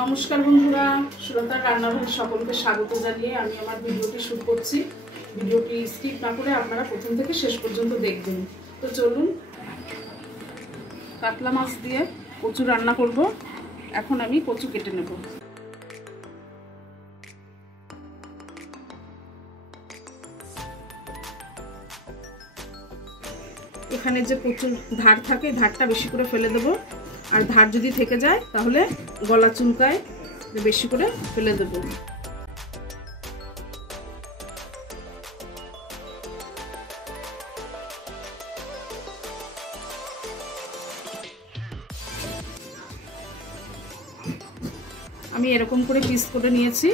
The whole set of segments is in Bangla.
নমস্কার বন্ধুরা, সুলতার রান্নাঘরে সকলকে স্বাগত জানিয়ে আমি আমার ভিডিওটি শুরু করছি। ভিডিওটি স্কিপ না করে আপনারা প্রথম থেকে শেষ পর্যন্ত দেখবেন। তো চলুন, কাতলা মাছ দিয়ে কচু রান্না করব। এখন আমি কচু কেটে নেব। এখানে যে কচুর ধার থাকে, ধারটা বেশি করে ফেলে দেব। আর ধার যদি থেকে যায় তাহলে গলা চুলকায়, বেশি করে ফেলে দেব। আমি এরকম করে পিস করে নিয়েছি।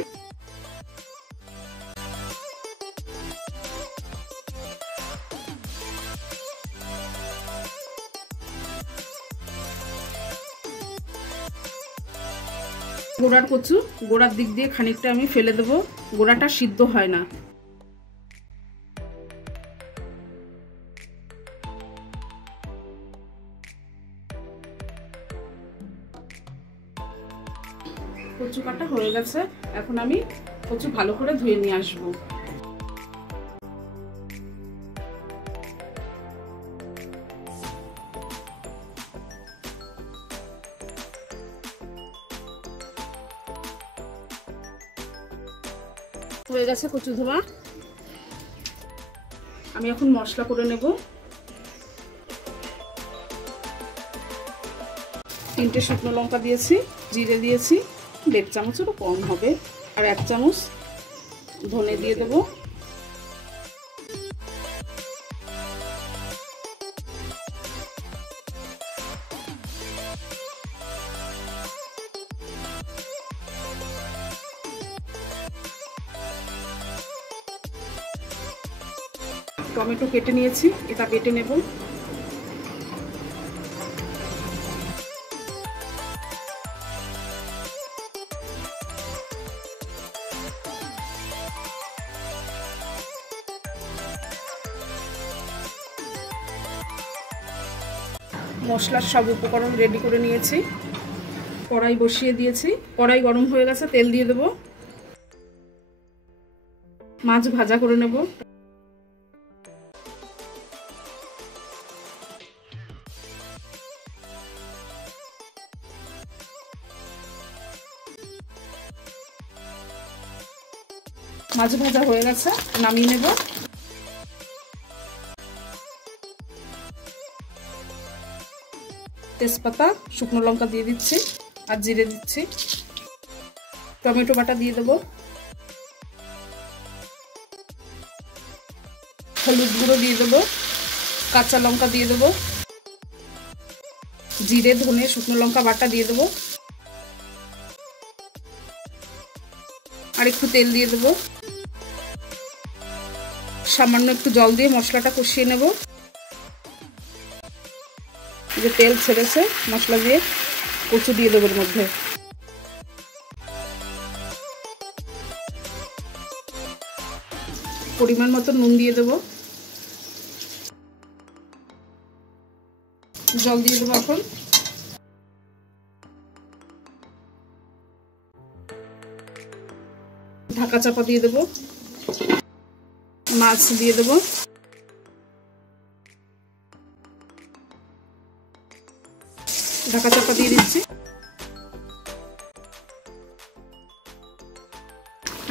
গোড়ার কচু, গোড়ার দিক দিয়ে খানিকটা আমি ফেলে দেব, গোড়াটা সিদ্ধ হয় না। কচু কাটা হয়ে গেছে, এখন আমি কচু ভালো করে ধুয়ে নিয়ে আসবো। হয়ে গেছে কচু ধোয়া। আমি এখন মশলা করে নেব। 3টে শুকনো লঙ্কা দিয়েছি, জিরে দিয়েছি 1.5 চামচেরও কম হবে, আর 1 চামচ ধনে দিয়ে দেব। টমেটো কেটে নিয়েছি, এটা বেটে নেব। মশলার সব উপকরণ রেডি করে নিয়েছি। কড়াই বসিয়ে দিয়েছি, কড়াই গরম হয়ে গেছে, তেল দিয়ে দেব। মাছ ভাজা করে নেব। মাছ ভাজা হয়ে গেছে, নামিয়ে নেব। তেজপাতা, শুকনো লঙ্কা দিয়ে দিচ্ছি, আর জিরে দিচ্ছি। টমেটো বাটা দিয়ে দেব। হলুদ গুঁড়ো দিয়ে দেব, কাঁচা লঙ্কা দিয়ে দেব, জিরে ধনে শুকনো লঙ্কা বাটা দিয়ে দেব, আর একটু তেল দিয়ে দেব। সামান্য একটু জল দিয়ে মশলাটা কষিয়ে নেব। যে তেল ছেড়েছে মশলা দিয়ে, কচু দিয়ে দেবো এর মধ্যে। পরিমাণ মতো নুন দিয়ে দেব, জল দিয়ে দেবো। এখন ঢাকা চাপা দিয়ে দেব। মাছ দিয়ে দেব। ঢাকা চাপা দিয়ে দিচ্ছি।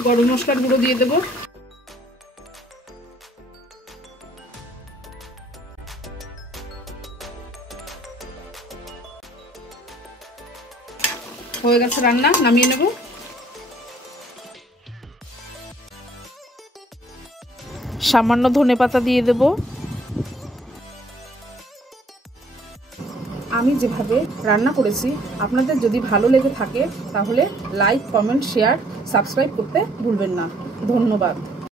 গরম মশলার গুঁড়ো দিয়ে দেব। হয়ে গেছে রান্না, নামিয়ে নেব। সামান্য ধনেপাতা দিয়ে দেব। আমি যেভাবে রান্না করেছি আপনাদের যদি ভালো লেগে থাকে তাহলে লাইক, কমেন্ট, শেয়ার, সাবস্ক্রাইব করতে ভুলবেন না। ধন্যবাদ।